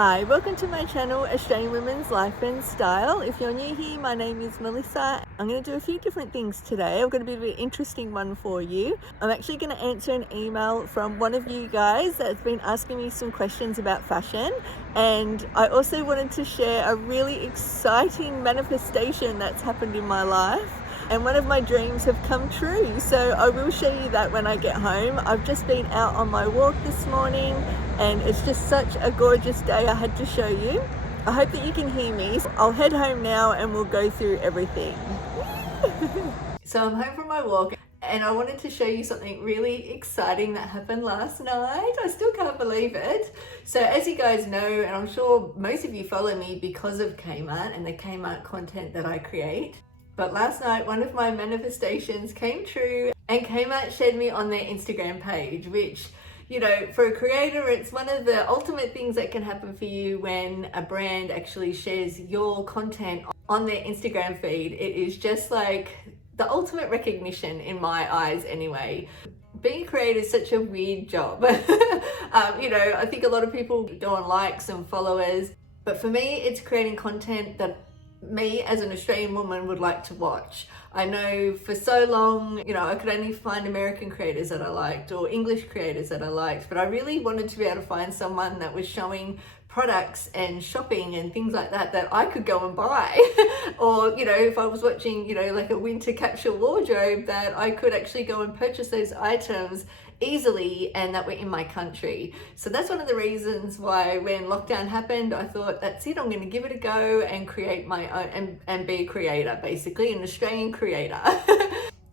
Hi, welcome to my channel, Australian Women's Life and Style. If you're new here, my name is Melissa. I'm going to do a few different things today. I've got a bit of an interesting one for you. I'm actually going to answer an email from one of you guys that's been asking me some questions about fashion. And I also wanted to share a really exciting manifestation that's happened in my life. And one of my dreams have come true. So I will show you that when I get home. I've just been out on my walk this morning and it's just such a gorgeous day. I had to show you. I hope that you can hear me. I'll head home now and we'll go through everything. So I'm home from my walk and I wanted to show you something really exciting that happened last night. I still can't believe it. So as you guys know, and I'm sure most of you follow me because of Kmart and the Kmart content that I create. But last night, one of my manifestations came true and Kmart shared me on their Instagram page, which, you know, for a creator, it's one of the ultimate things that can happen for you when a brand actually shares your content on their Instagram feed. It is just like the ultimate recognition in my eyes anyway. Being a creator is such a weird job. You know, I think a lot of people go on likes and followers, but for me, it's creating content that me as an Australian woman would like to watch. I know for so long, you know, I could only find American creators that I liked or English creators that I liked, but I really wanted to be able to find someone that was showing products and shopping and things like that that I could go and buy. Or, you know, if I was watching, you know, like a winter capsule wardrobe, that I could actually go and purchase those items easily and that were in my country. So that's one of the reasons why when lockdown happened, I thought, that's it, I'm going to give it a go and create my own and be a creator, basically an Australian creator.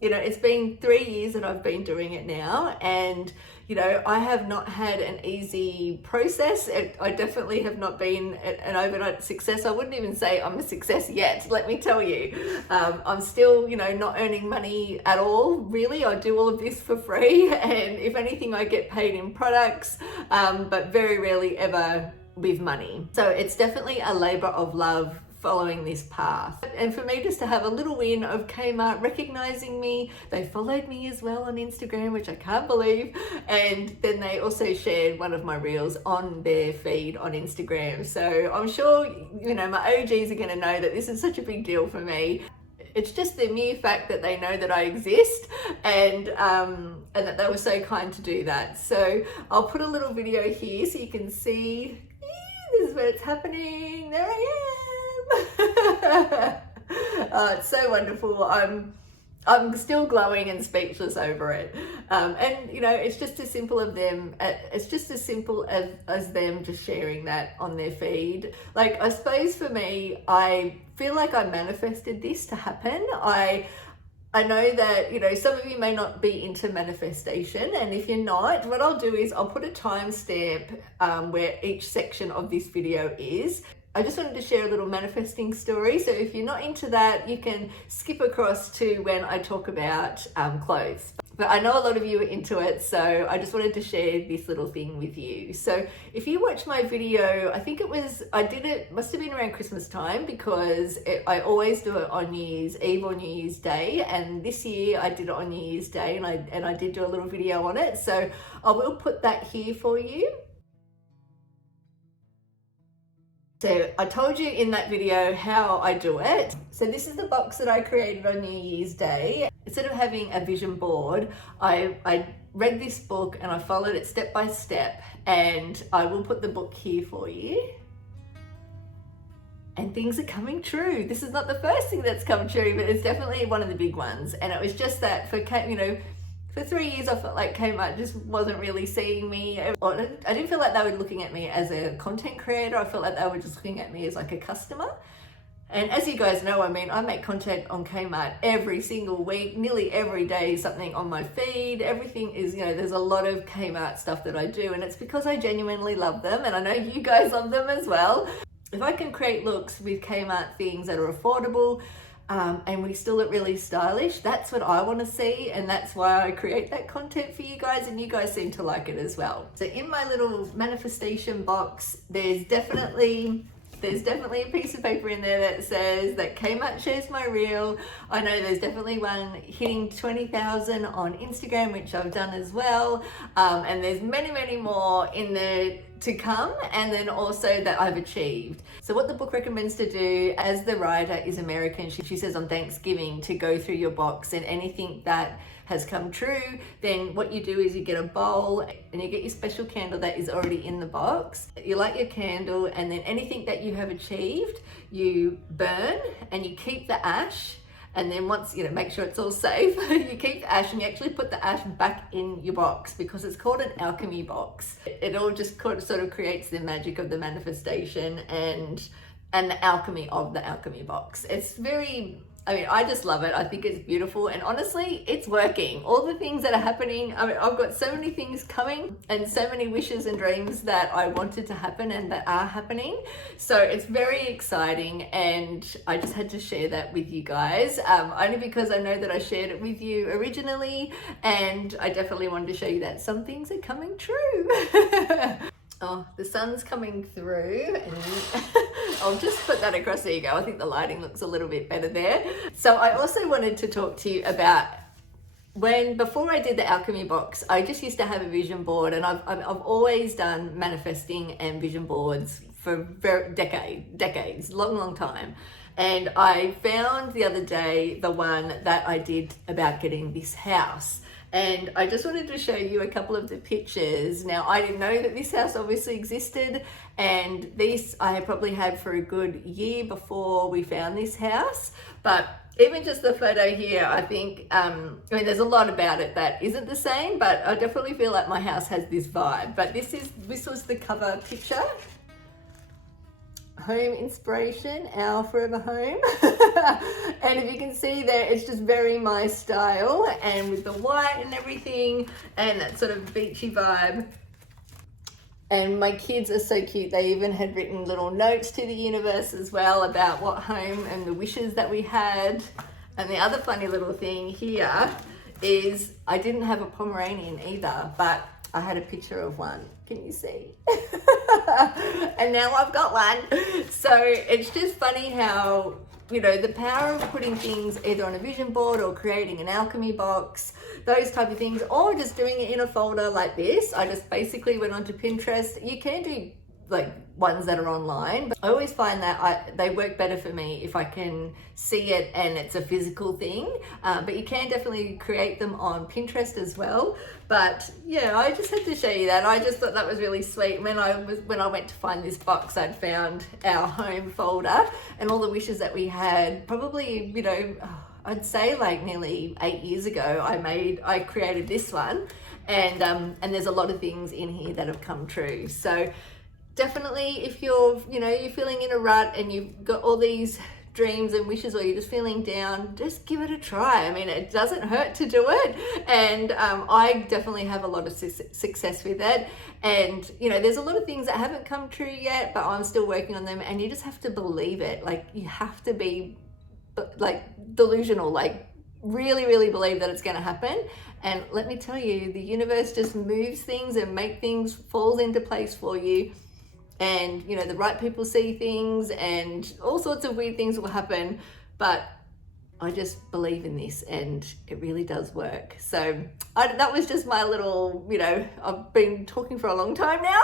You know, it's been 3 years that I've been doing it now, and you know, I have not had an easy process. I definitely have not been an overnight success. I wouldn't even say I'm a success yet, let me tell you. I'm still, you know, not earning money at all, really. I do all of this for free, and if anything, I get paid in products, but very rarely ever with money. So it's definitely a labor of love following this path. And for me just to have a little win of Kmart recognizing me, they followed me as well on Instagram, which I can't believe, and then they also shared one of my reels on their feed on Instagram. So I'm sure, you know, my OGs are going to know that this is such a big deal for me. It's just the mere fact that they know that I exist, and that they were so kind to do that. So I'll put a little video here so you can see. This is where it's happening. There I am. Oh, it's so wonderful. I'm still glowing and speechless over it. And you know, it's just as simple of them. It's just as simple as them just sharing that on their feed. Like, I suppose for me, I feel like I manifested this to happen. I know that, you know, some of you may not be into manifestation, and if you're not, what I'll do is I'll put a timestamp where each section of this video is. I just wanted to share a little manifesting story. So if you're not into that, you can skip across to when I talk about clothes. But I know a lot of you are into it, so I just wanted to share this little thing with you. So if you watch my video, I think I did it, must have been around Christmas time, because I always do it on New Year's Eve or New Year's Day. And this year I did it on New Year's Day, and I did do a little video on it. So I will put that here for you. So I told you in that video how I do it. So this is the box that I created on New Year's Day. Instead of having a vision board, I read this book and I followed it step by step, and I will put the book here for you. And things are coming true. This is not the first thing that's come true, but it's definitely one of the big ones. And it was just that for 3 years, I felt like Kmart just wasn't really seeing me. I didn't feel like they were looking at me as a content creator. I felt like they were just looking at me as like a customer. And as you guys know, I mean, I make content on Kmart every single week, nearly every day, something on my feed. Everything is, you know, there's a lot of Kmart stuff that I do, and it's because I genuinely love them, and I know you guys love them as well. If I can create looks with Kmart things that are affordable, and we still look really stylish, that's what I want to see, and that's why I create that content for you guys, and you guys seem to like it as well. So in my little manifestation box, there's definitely There's definitely a piece of paper in there that says that Kmart shares my reel. I know there's definitely one hitting 20,000 on Instagram, which I've done as well. And there's many, many more in there to come, and then also that I've achieved. So what the book recommends to do, as the writer is American, she says on Thanksgiving to go through your box, and anything that has come true, then what you do is you get a bowl and you get your special candle that is already in the box. You light your candle, and then anything that you have achieved, you burn and you keep the ash. And then once, make sure it's all safe, you keep the ash and you actually put the ash back in your box, because it's called an alchemy box. It all just sort of creates the magic of the manifestation and the alchemy of the alchemy box. It's very, I just love it. I think it's beautiful, and honestly, it's working. All the things that are happening, I've got so many things coming and so many wishes and dreams that I wanted to happen and that are happening. So it's very exciting, and I just had to share that with you guys, only because I know that I shared it with you originally, and I definitely wanted to show you that some things are coming true. Oh, the sun's coming through, and I'll just put that across. There you go. I think the lighting looks a little bit better there. So I also wanted to talk to you about before I did the alchemy box, I just used to have a vision board, and I've always done manifesting and vision boards for decades, long time. And I found the other day the one that I did about getting this house. And I just wanted to show you a couple of the pictures. Now, I didn't know that this house obviously existed, and this I had probably had for a good year before we found this house. But even just the photo here, I think, there's a lot about it that isn't the same, but I definitely feel like my house has this vibe. But this was the cover picture. Home inspiration, our forever home. And if you can see there, it's just very my style, and with the white and everything, and that sort of beachy vibe. And my kids are so cute. They even had written little notes to the universe as well about what home and the wishes that we had. And the other funny little thing here is I didn't have a Pomeranian either, but I had a picture of one. Can you see? And now I've got one. So it's just funny how, the power of putting things either on a vision board or creating an alchemy box, those type of things, or just doing it in a folder like this. I just basically went onto Pinterest. You can do like ones that are online, but I always find that they work better for me if I can see it and it's a physical thing. But you can definitely create them on Pinterest as well. But yeah, I just had to show you that. I just thought that was really sweet. When I went to find this box, I'd found our home folder and all the wishes that we had. Probably, I'd say like nearly 8 years ago, I created this one, and there's a lot of things in here that have come true. So definitely, if you're feeling in a rut and you've got all these dreams and wishes, or you're just feeling down, just give it a try. It doesn't hurt to do it, and I definitely have a lot of success with it. And there's a lot of things that haven't come true yet, but I'm still working on them, and you just have to believe it. Like, you have to be like delusional, like really, really believe that it's going to happen. And let me tell you, the universe just moves things and make things fall into place for you. And the right people see things, and all sorts of weird things will happen, but I just believe in this, and it really does work. So that was just my little, I've been talking for a long time now,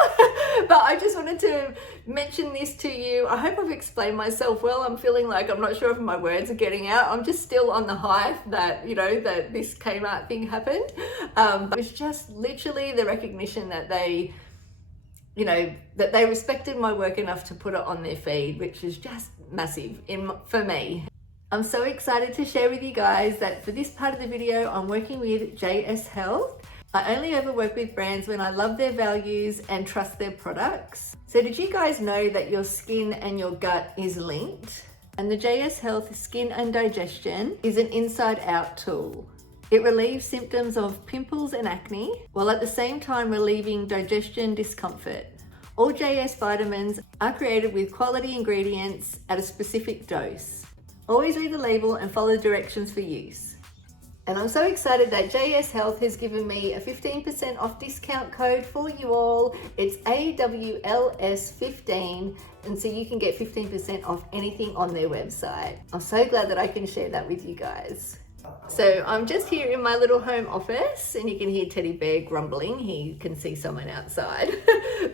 but I just wanted to mention this to you. I hope I've explained myself well. I'm feeling like I'm not sure if my words are getting out. I'm just still on the high that, that this Kmart thing happened. But it's just literally the recognition that they respected my work enough to put it on their feed, which is just massive for me. I'm so excited to share with you guys that for this part of the video, I'm working with JS Health. I only ever work with brands when I love their values and trust their products. So did you guys know that your skin and your gut is linked? And the JS Health Skin and Digestion is an inside-out tool. It relieves symptoms of pimples and acne, while at the same time relieving digestion discomfort. All JS vitamins are created with quality ingredients at a specific dose. Always read the label and follow the directions for use. And I'm so excited that JS Health has given me a 15% off discount code for you all. It's AWLS15, and so you can get 15% off anything on their website. I'm so glad that I can share that with you guys. So I'm just here in my little home office, and you can hear Teddy Bear grumbling. He can see someone outside.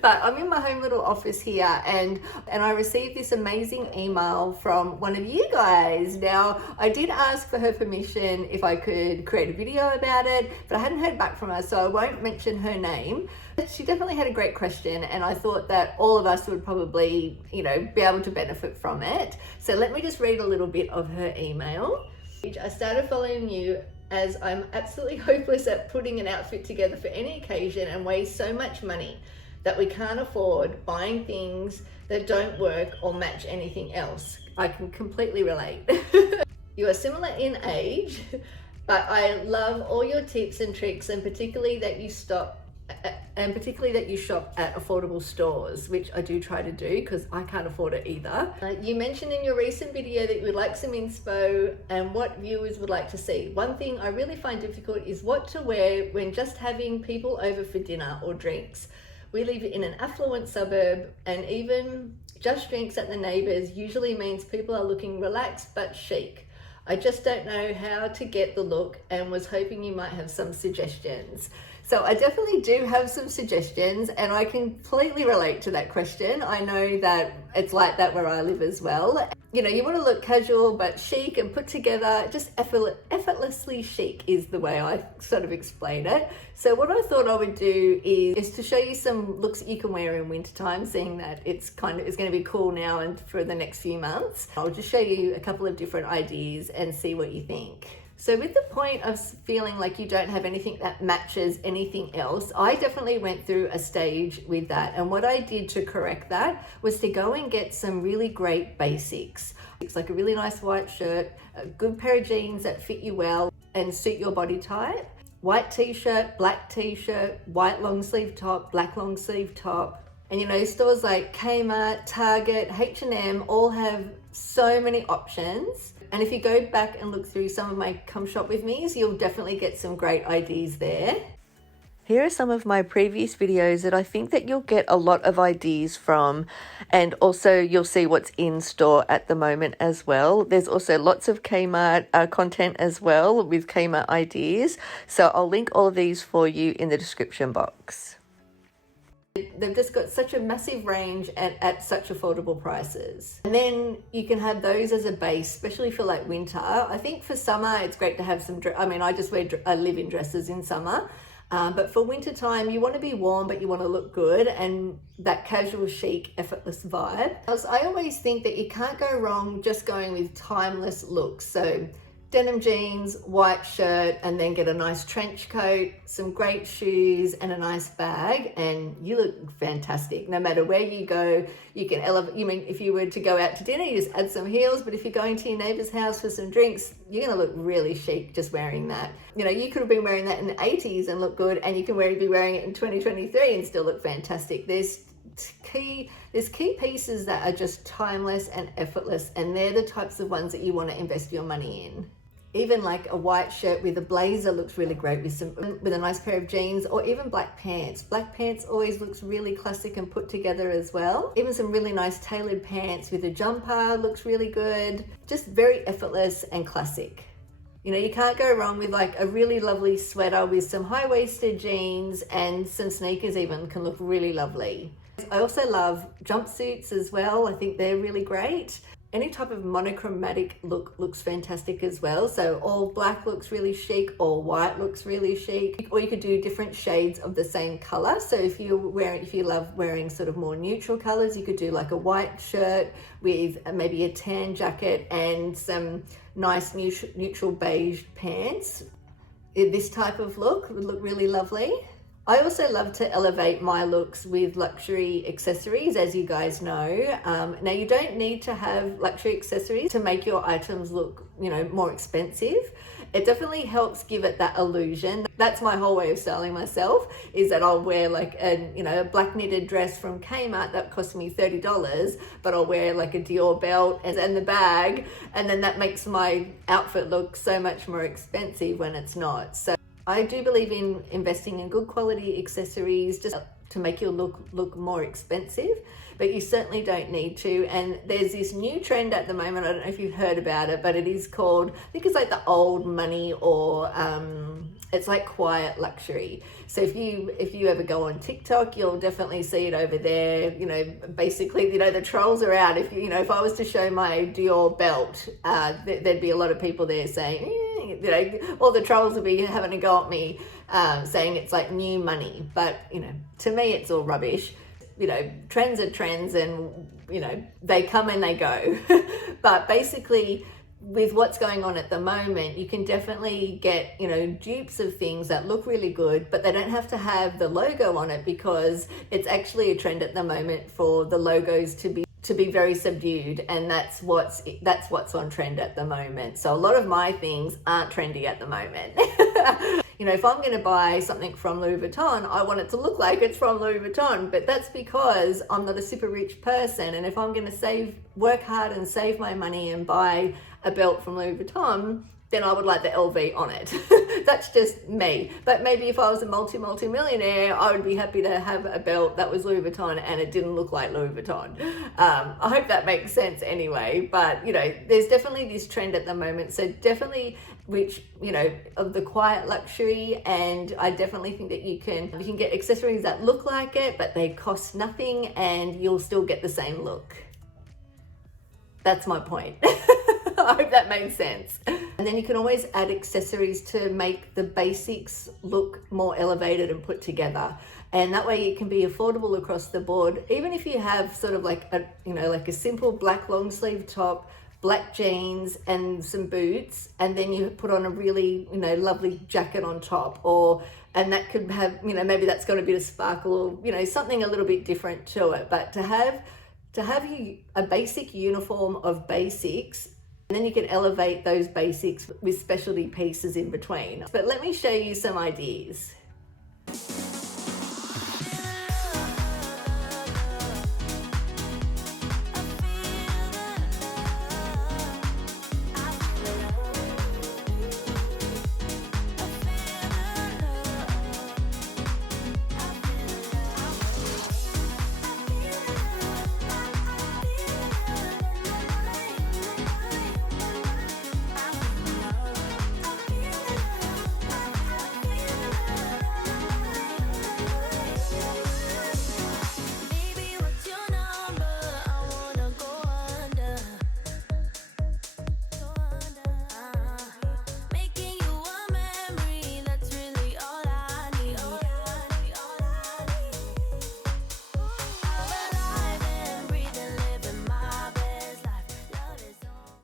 But I'm in my home little office here, and I received this amazing email from one of you guys. Now, I did ask for her permission if I could create a video about it, but I hadn't heard back from her, so I won't mention her name. She definitely had a great question, and I thought that all of us would probably, be able to benefit from it. So let me just read a little bit of her email. I started following you as I'm absolutely hopeless at putting an outfit together for any occasion and waste so much money that we can't afford buying things that don't work or match anything else. I can completely relate. You are similar in age, but I love all your tips and tricks, and particularly that you shop at affordable stores, which I do try to do because I can't afford it either. You mentioned in your recent video that you would like some inspo and what viewers would like to see. One thing I really find difficult is what to wear when just having people over for dinner or drinks. We live in an affluent suburb, and even just drinks at the neighbours usually means people are looking relaxed but chic. I just don't know how to get the look and was hoping you might have some suggestions. So I definitely do have some suggestions, and I completely relate to that question. I know that it's like that where I live as well. You want to look casual but chic and put together, just effortlessly chic is the way I sort of explain it. So what I thought I would do is to show you some looks that you can wear in wintertime, seeing that it's going to be cool now and for the next few months. I'll just show you a couple of different ideas and see what you think. So with the point of feeling like you don't have anything that matches anything else, I definitely went through a stage with that. And what I did to correct that was to go and get some really great basics. It's like a really nice white shirt, a good pair of jeans that fit you well and suit your body type, white t-shirt, black t-shirt, white long sleeve top, black long sleeve top. And stores like Kmart, Target, H&M all have so many options. And if you go back and look through some of my Come Shop With Me's, you'll definitely get some great ideas there. Here are some of my previous videos that I think that you'll get a lot of ideas from, and also you'll see what's in store at the moment as well. There's also lots of Kmart content as well with Kmart ideas. So I'll link all of these for you in the description box. They've just got such a massive range at such affordable prices. And then you can have those as a base, especially for like winter. I think for summer, it's great to have some, I live in dresses in summer. But for winter time, you want to be warm, but you want to look good, and that casual, chic, effortless vibe. I always think that you can't go wrong just going with timeless looks. So denim jeans, white shirt, and then get a nice trench coat, some great shoes, and a nice bag, and you look fantastic. No matter where you go, you can elevate. If you were to go out to dinner, you just add some heels, but if you're going to your neighbor's house for some drinks, you're going to look really chic just wearing that. You could have been wearing that in the 80s and look good, and you can be wearing it in 2023 and still look fantastic. There's key pieces that are just timeless and effortless, and they're the types of ones that you want to invest your money in. Even like a white shirt with a blazer looks really great with a nice pair of jeans, or even black pants. Black pants always looks really classic and put together as well. Even some really nice tailored pants with a jumper looks really good. Just very effortless and classic. You can't go wrong with like a really lovely sweater with some high-waisted jeans, and some sneakers even can look really lovely. I also love jumpsuits as well. I think they're really great. Any type of monochromatic look looks fantastic as well. So all black looks really chic, all white looks really chic, or you could do different shades of the same color. So if you love wearing sort of more neutral colors, you could do like a white shirt with maybe a tan jacket and some nice neutral beige pants. This type of look would look really lovely. I also love to elevate my looks with luxury accessories, as you guys know. Now, you don't need to have luxury accessories to make your items look, more expensive. it definitely helps give it that illusion. That's my whole way of styling myself, is that I'll wear like a black knitted dress from Kmart that cost me $30, but I'll wear like a Dior belt and the bag, and then that makes my outfit look so much more expensive when it's not. So I do believe in investing in good quality accessories just to make your look more expensive, but you certainly don't need to. And there's this new trend at the moment, I don't know if you've heard about it, but it is called, I think it's like the old money, or it's like quiet luxury. So if you ever go on TikTok, you'll definitely see it over there. Basically, the trolls are out. If I was to show my Dior belt, there'd be a lot of people there saying, all the trolls would be having a go at me, saying it's like new money. But to me, it's all rubbish. Trends are trends, and they come and they go. But basically, with what's going on at the moment, you can definitely get dupes of things that look really good, but they don't have to have the logo on it, because it's actually a trend at the moment for the logos to be very subdued, and that's what's on trend at the moment. So a lot of my things aren't trendy at the moment. If I'm going to buy something from Louis Vuitton, I want it to look like it's from Louis Vuitton, but that's because I'm not a super rich person. And if I'm going to work hard and save my money and buy a belt from Louis Vuitton, then I would like the LV on it. That's just me. But maybe if I was a multi-millionaire, I would be happy to have a belt that was Louis Vuitton and it didn't look like Louis Vuitton. I hope that makes sense anyway. But, there's definitely this trend at the moment. So definitely, of the quiet luxury. And I definitely think that you can get accessories that look like it, but they cost nothing, and you'll still get the same look. That's my point. I hope that made sense. And then you can always add accessories to make the basics look more elevated and put together. And that way it can be affordable across the board. Even if you have sort of like a simple black long sleeve top, black jeans and some boots, and then you put on a really, lovely jacket on top, and that could have, maybe that's got a bit of sparkle, or, something a little bit different to it. But to have a basic uniform of basics, and then you can elevate those basics with specialty pieces in between. But let me show you some ideas.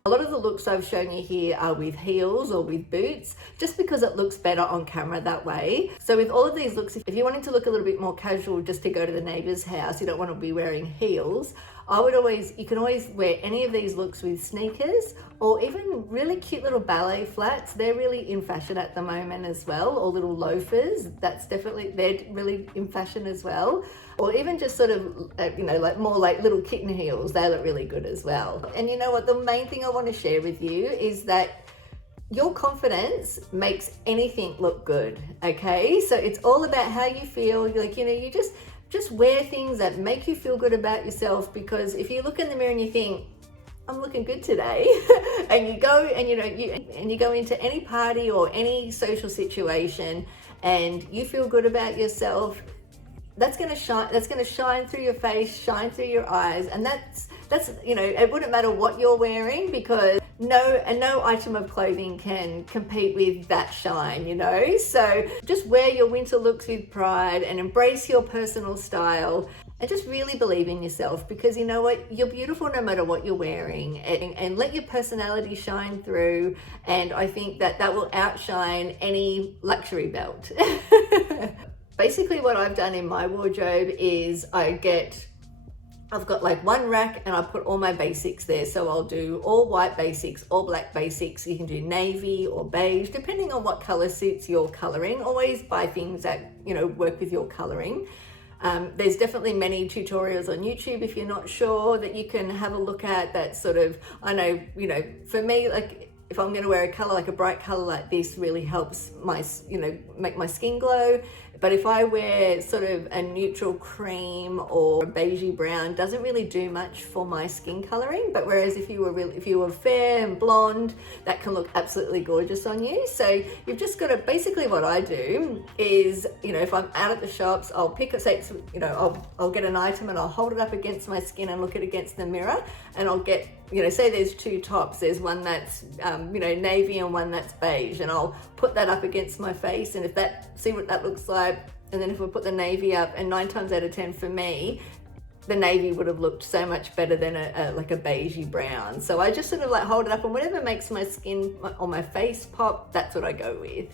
A lot of the looks I've shown you here are with heels or with boots, just because it looks better on camera that way. So with all of these looks, if you're wanting to look a little bit more casual just to go to the neighbor's house, you don't want to be wearing heels, you can always wear any of these looks with sneakers, or even really cute little ballet flats. They're really in fashion at the moment as well, or little loafers. They're really in fashion as well. Or even just sort of, like more like little kitten heels. They look really good as well. And you know what? The main thing I want to share with you is that your confidence makes anything look good, okay? So it's all about how you feel. You just wear things that make you feel good about yourself, because if you look in the mirror and you think, I'm looking good today, and you go and you go into any party or any social situation and you feel good about yourself, that's going to shine through your face, shine through your eyes. And that's it wouldn't matter what you're wearing, because no item of clothing can compete with that shine, So just wear your winter looks with pride and embrace your personal style, and just really believe in yourself, because you know what? You're beautiful no matter what you're wearing, and let your personality shine through. And I think that will outshine any luxury belt. Basically what I've done in my wardrobe is I get I've got like one rack and I put all my basics there. So I'll do all white basics, all black basics. You can do navy or beige, depending on what color suits your coloring. Always buy things that, you know, work with your coloring. There's definitely many tutorials on YouTube if you're not sure that you can have a look at that sort of, I know, you know, for me, like if I'm going to wear a color, like a bright color like this really helps my, you know, make my skin glow. But if I wear sort of a neutral cream or a beigey brown, doesn't really do much for my skin coloring. But whereas if you were fair and blonde, that can look absolutely gorgeous on you. So you've just got to, basically what I do is, you know, if I'm out at the shops, I'll pick a, say, you know, I'll get an item and I'll hold it up against my skin and look it against the mirror, and I'll get, you know, say there's two tops, there's one that's, you know, navy and one that's beige, and I'll put that up against my face, and if that, see what that looks like, and then if we put the navy up, and 9 times out of 10 for me, the navy would have looked so much better than like a beigey brown. So I just sort of like hold it up, and whatever makes my skin or my face pop, that's what I go with.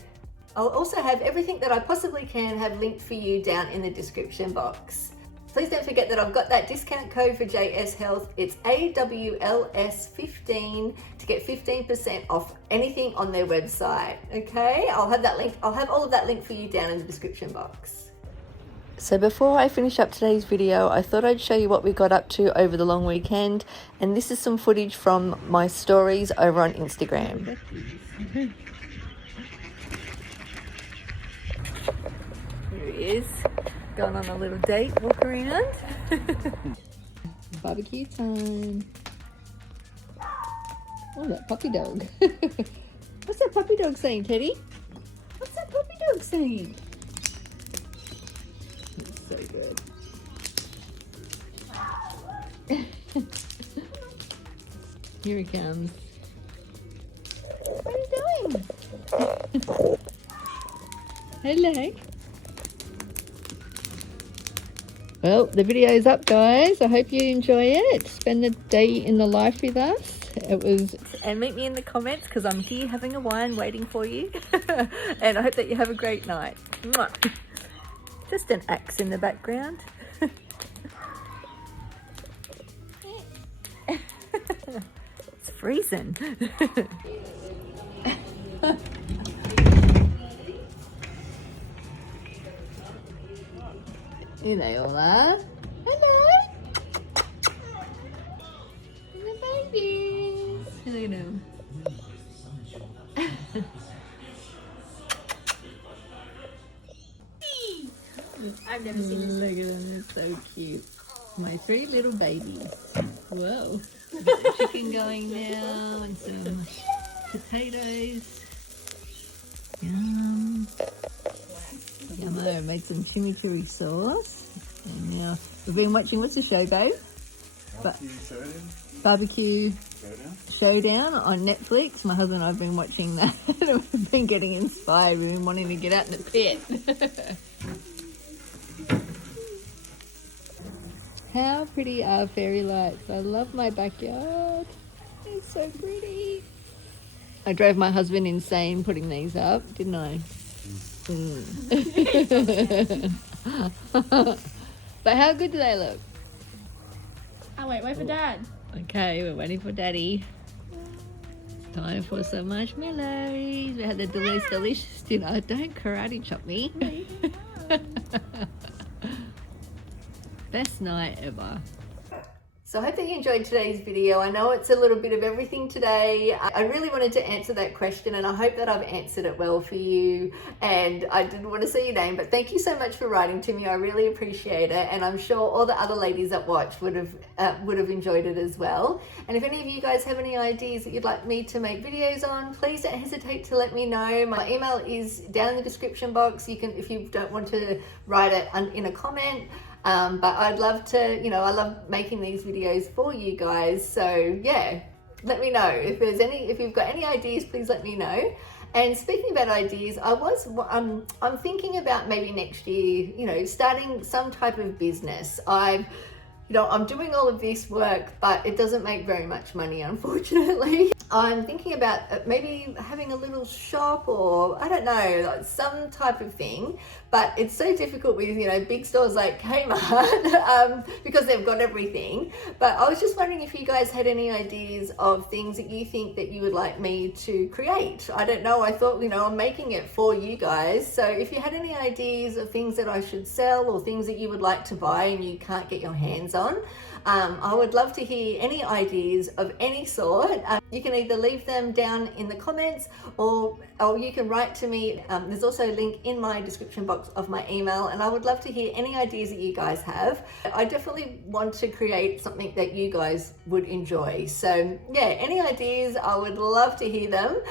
I'll also have everything that I possibly can have linked for you down in the description box. Please don't forget that I've got that discount code for JS Health. It's AWLS15 to get 15% off anything on their website. Okay, I'll have that link. I'll have all of that link for you down in the description box. So before I finish up today's video, I thought I'd show you what we got up to over the long weekend. And this is some footage from my stories over on Instagram. Here he is. Going on a little date, walk around. Barbecue time. Oh, that puppy dog. What's that puppy dog saying, Teddy? What's that puppy dog saying? That's so good. Here he comes. What are you doing? Hello. Well, the video is up, guys. I hope you enjoy it. Spend the day in the life with us. It was... And meet me in the comments, because I'm here having a wine waiting for you. And I hope that you have a great night. Mwah. Just an axe in the background. It's freezing. Here they all are. Hello. The babies. Look at them. I've never seen this. Look at them, they're so cute. My 3 little babies. Whoa. Chicken going now, and some potatoes. Yum. Yummo, I made some chimichurri sauce. And now we've been watching, what's the show, babe? Barbecue Showdown on Netflix. My husband and I have been watching that. We've been getting inspired. We've been wanting to get out in the pit. How pretty are fairy lights? I love my backyard. It's so pretty. I drove my husband insane putting these up, didn't I? But how good do they look? I'll wait for Dad. Okay, we're waiting for Daddy. It's time for some marshmallows. We had the delicious dinner. Don't karate chop me. Best night ever. So I hope that you enjoyed today's video. I know it's a little bit of everything today. I really wanted to answer that question, and I hope that I've answered it well for you. And I didn't want to say your name, but thank you so much for writing to me. I really appreciate it. And I'm sure all the other ladies that watched would have enjoyed it as well. And if any of you guys have any ideas that you'd like me to make videos on, please don't hesitate to let me know. My email is down in the description box. You can, if you don't want to write it in a comment. But I'd love to, you know, I love making these videos for you guys. So yeah, let me know if you've got any ideas, please let me know. And speaking about ideas, I'm thinking about maybe next year, you know, starting some type of business. I've you know, I'm doing all of this work, but it doesn't make very much money, unfortunately. I'm thinking about maybe having a little shop, or I don't know, like some type of thing, but it's so difficult with, you know, big stores like Kmart because they've got everything. But I was just wondering if you guys had any ideas of things that you think that you would like me to create. I don't know, I thought, you know, I'm making it for you guys. So if you had any ideas of things that I should sell or things that you would like to buy and you can't get your hands on, I would love to hear any ideas of any sort. You can either leave them down in the comments or you can write to me. There's also a link in my description box of my email, and I would love to hear any ideas that you guys have. I definitely want to create something that you guys would enjoy. So yeah, any ideas, I would love to hear them.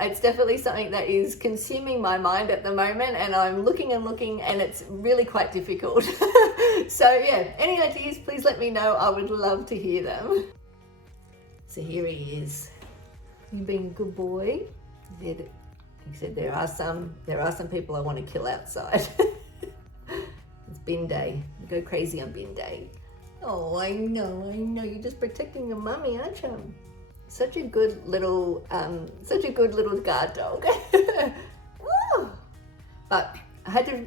It's definitely something that is consuming my mind at the moment, and I'm looking and it's really quite difficult. So yeah, any ideas, please let me know. I would love to hear them. So here he is. You being a good boy? He said there are some people I want to kill outside. It's bin day. Go crazy on bin day. Oh, I know. You're just protecting your mummy, aren't you? Such a good little guard dog. Oh. But I had to.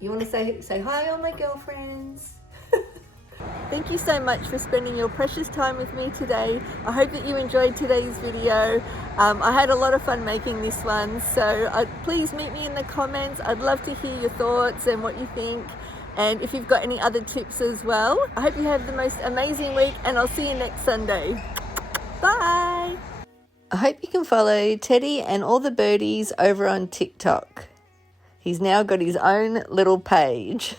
You want to say hi, all my girlfriends? Thank you so much for spending your precious time with me today. I hope that you enjoyed today's video. I had a lot of fun making this one, so please meet me in the comments. I'd love to hear your thoughts and what you think, and if you've got any other tips as well. I hope you have the most amazing week, and I'll see you next Sunday. Bye! I hope you can follow Teddy and all the birdies over on TikTok. He's now got his own little page.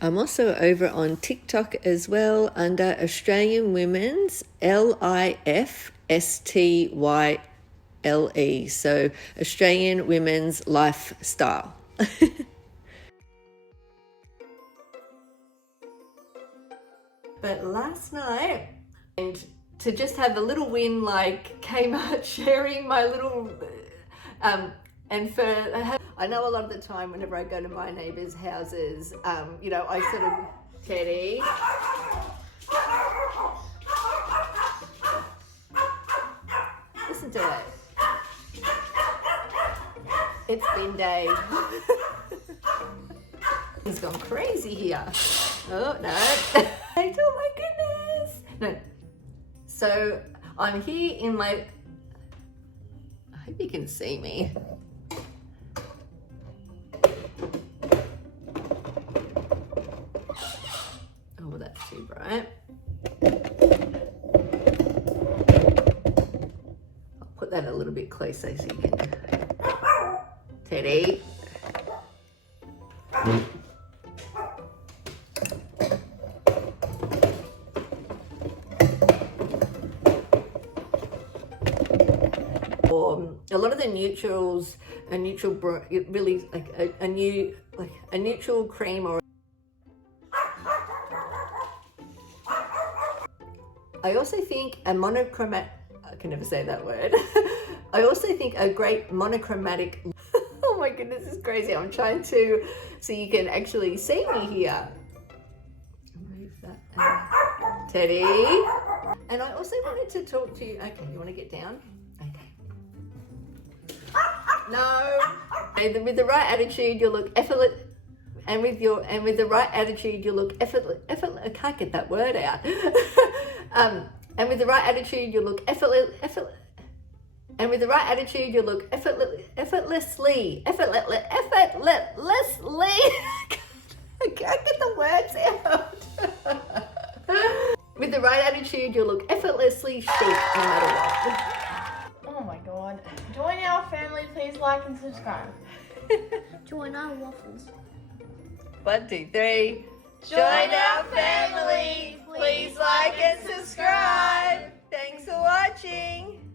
I'm also over on TikTok as well under Australian Women's LIFSTYLE. So Australian Women's Lifestyle. But last night, and to just have a little win like Kmart sharing my little and for I know a lot of the time whenever I go to my neighbours' houses, you know, I sort of, Teddy. Listen to it. It's bin day. He's gone crazy here. Oh, no. Oh my goodness. No. So I'm here in my, I hope you can see me. Oh, that's too bright. I'll put that a little bit closer so you can, Teddy. A lot of the neutrals, really like a neutral cream, or I also think a monochromatic, I can never say that word. I also think a great monochromatic, oh my goodness, this is crazy. I'm trying to, so you can actually see me here. Move that, Teddy. And I also wanted to talk to you, okay, you want to get down? Okay. No. And with the right attitude, you'll look effortless. And with the right attitude, you look effortless. I can't get that word out. And with the right attitude, you look effortless. And with the right attitude, you look effortlessly. I can't get the words out. With the right attitude, you'll look effortlessly chic no matter what. Oh my god. Join our family, please like and subscribe. Join our waffles. 1, 2, 3. Join our family. Please like and subscribe. Thanks for watching.